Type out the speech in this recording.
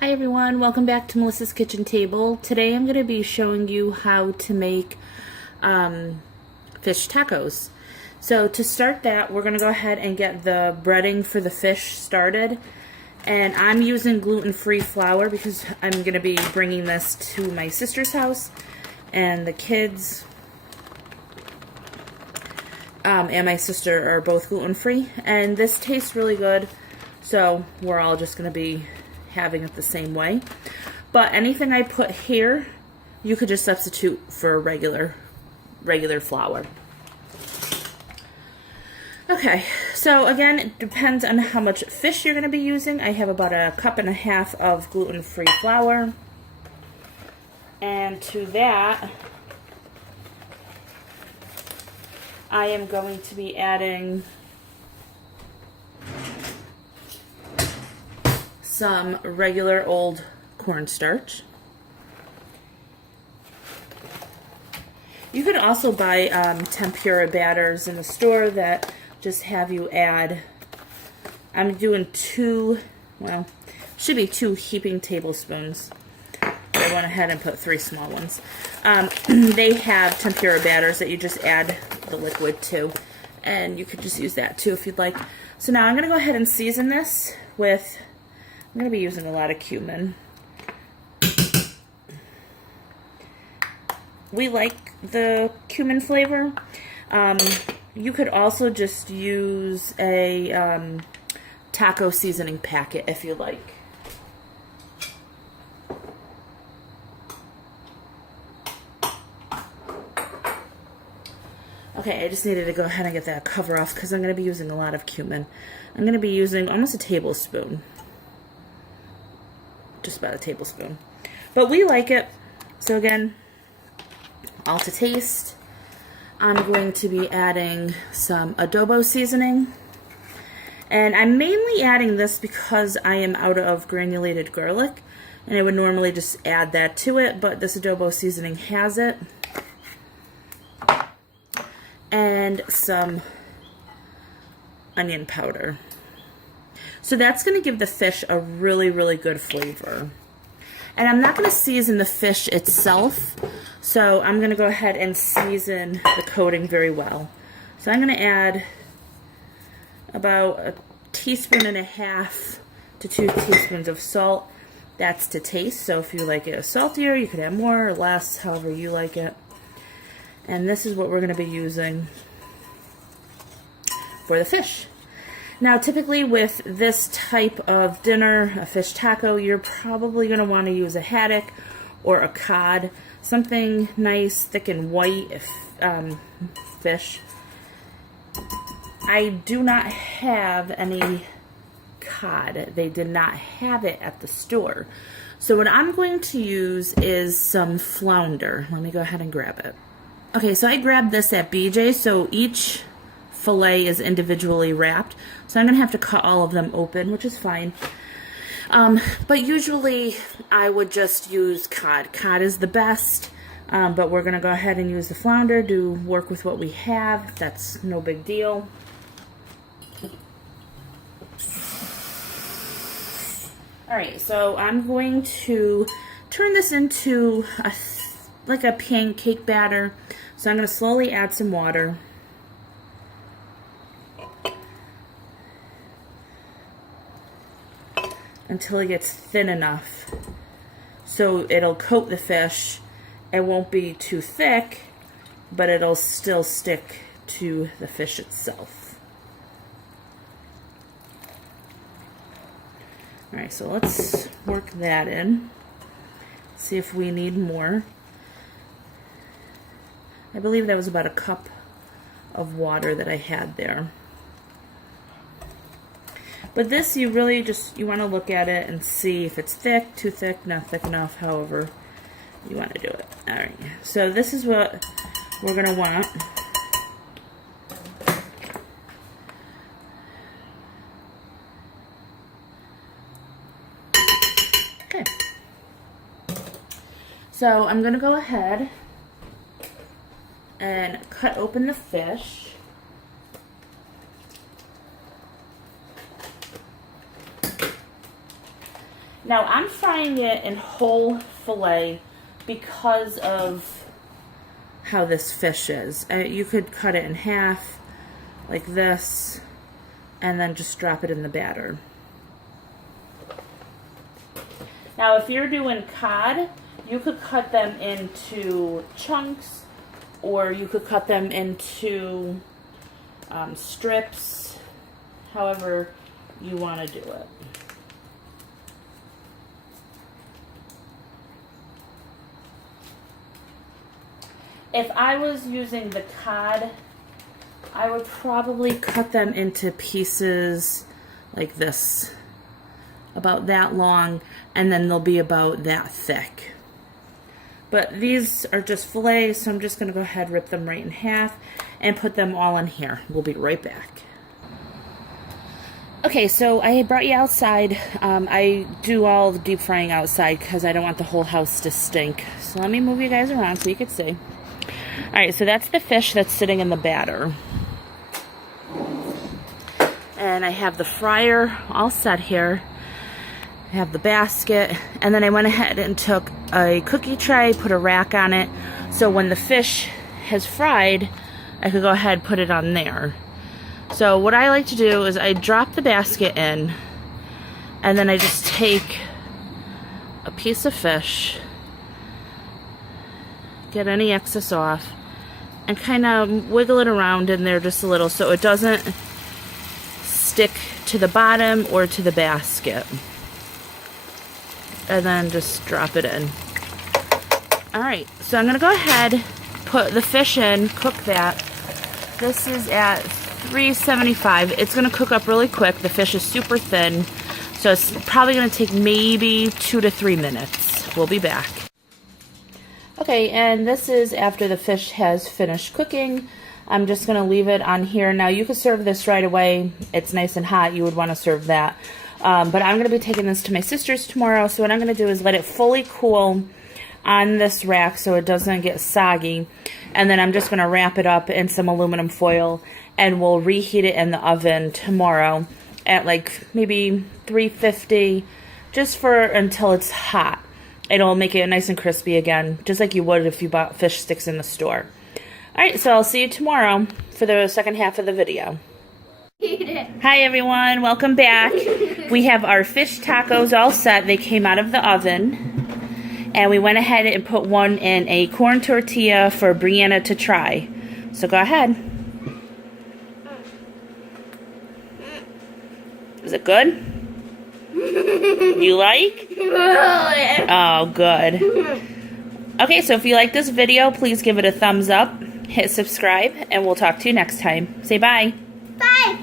Hi everyone, welcome back to Melissa's Kitchen Table. Today I'm going to be showing you how to make fish tacos. So to start that, we're going to go ahead and get the breading for the fish started. And I'm using gluten-free flour because I'm going to be bringing this to my sister's house. And the kids and my sister are both gluten-free. And this tastes really good, so we're all just going to be having it the same way. But anything I put here, you could just substitute for regular flour. Okay, so again, it depends on how much fish you're going to be using. I have about 1.5 cups of gluten-free flour. And to that, I am going to be adding some regular old cornstarch. You could also buy tempura batters in the store that just have you add, I'm doing should be 2 heaping tablespoons. I went ahead and put 3 small ones. They have tempura batters that you just add the liquid to, and you could just use that too if you'd like. So now I'm going to go ahead and season this with, I'm going to be using a lot of cumin. We like the cumin flavor. You could also just use a taco seasoning packet if you like. Okay, I just needed to go ahead and get that cover off because I'm going to be using a lot of cumin. I'm going to be using almost a tablespoon. Just about a tablespoon. But we like it. So again, all to taste. I'm going to be adding some adobo seasoning. And I'm mainly adding this because I am out of granulated garlic. And I would normally just add that to it, but this adobo seasoning has it. And some onion powder. So that's going to give the fish a really, really good flavor. And I'm not going to season the fish itself, so I'm going to go ahead and season the coating very well. So I'm going to add about 1.5 teaspoons to 2 teaspoons of salt. That's to taste, so if you like it saltier, you could add more or less, however you like it. And this is what we're going to be using for the fish. Now, typically with this type of dinner, a fish taco, you're probably going to want to use a haddock or a cod, something nice, thick and white fish. I do not have any cod. They did not have it at the store. So what I'm going to use is some flounder. Let me go ahead and grab it. Okay, so I grabbed this at BJ, so each fillet is individually wrapped. So I'm going to have to cut all of them open, which is fine. But usually I would just use cod. Cod is the best, but we're going to go ahead and use the flounder to work with what we have. That's no big deal. Alright, so I'm going to turn this into like a pancake batter. So I'm going to slowly add some water. Until it gets thin enough so it'll coat the fish. It won't be too thick, but it'll still stick to the fish itself. Alright, so let's work that in. See if we need more. I believe that was about 1 cup of water that I had there. But this, you really just, you want to look at it and see if it's thick, too thick, not thick enough, however you want to do it. Alright, so this is what we're going to want. Okay. So I'm going to go ahead and cut open the fish. Now I'm frying it in whole filet because of how this fish is. You could cut it in half like this and then just drop it in the batter. Now if you're doing cod, you could cut them into chunks, or you could cut them into strips, however you want to do it. If I was using the cod, I would probably cut them into pieces like this, about that long, and then they'll be about that thick. But these are just fillets, so I'm just going to go ahead, rip them right in half, and put them all in here. We'll be right back. Okay, so I brought you outside. I do all the deep frying outside because I don't want the whole house to stink. So let me move you guys around so you can see. Alright, so that's the fish that's sitting in the batter. And I have the fryer all set here. I have the basket, and then I went ahead and took a cookie tray, put a rack on it, so when the fish has fried, I could go ahead and put it on there. So what I like to do is I drop the basket in, and then I just take a piece of fish, get any excess off, and kind of wiggle it around in there just a little so it doesn't stick to the bottom or to the basket. And then just drop it in. Alright, so I'm going to go ahead, put the fish in, cook that. This is at 375. It's going to cook up really quick. The fish is super thin, so it's probably going to take maybe 2 to 3 minutes. We'll be back. Okay, and this is after the fish has finished cooking. I'm just going to leave it on here. Now, you could serve this right away. It's nice and hot. You would want to serve that. But I'm going to be taking this to my sister's tomorrow, so what I'm going to do is let it fully cool on this rack so it doesn't get soggy. And then I'm just going to wrap it up in some aluminum foil, and we'll reheat it in the oven tomorrow at like maybe 350, just for until it's hot. It'll make it nice and crispy again, just like you would if you bought fish sticks in the store. Alright, so I'll see you tomorrow for the second half of the video. Hi everyone, welcome back. We have our fish tacos all set. They came out of the oven, and we went ahead and put one in a corn tortilla for Brianna to try. So go ahead. Is it good? You like? Oh, good. Okay, so if you like this video, please give it a thumbs up, hit subscribe, and we'll talk to you next time. Say bye. Bye.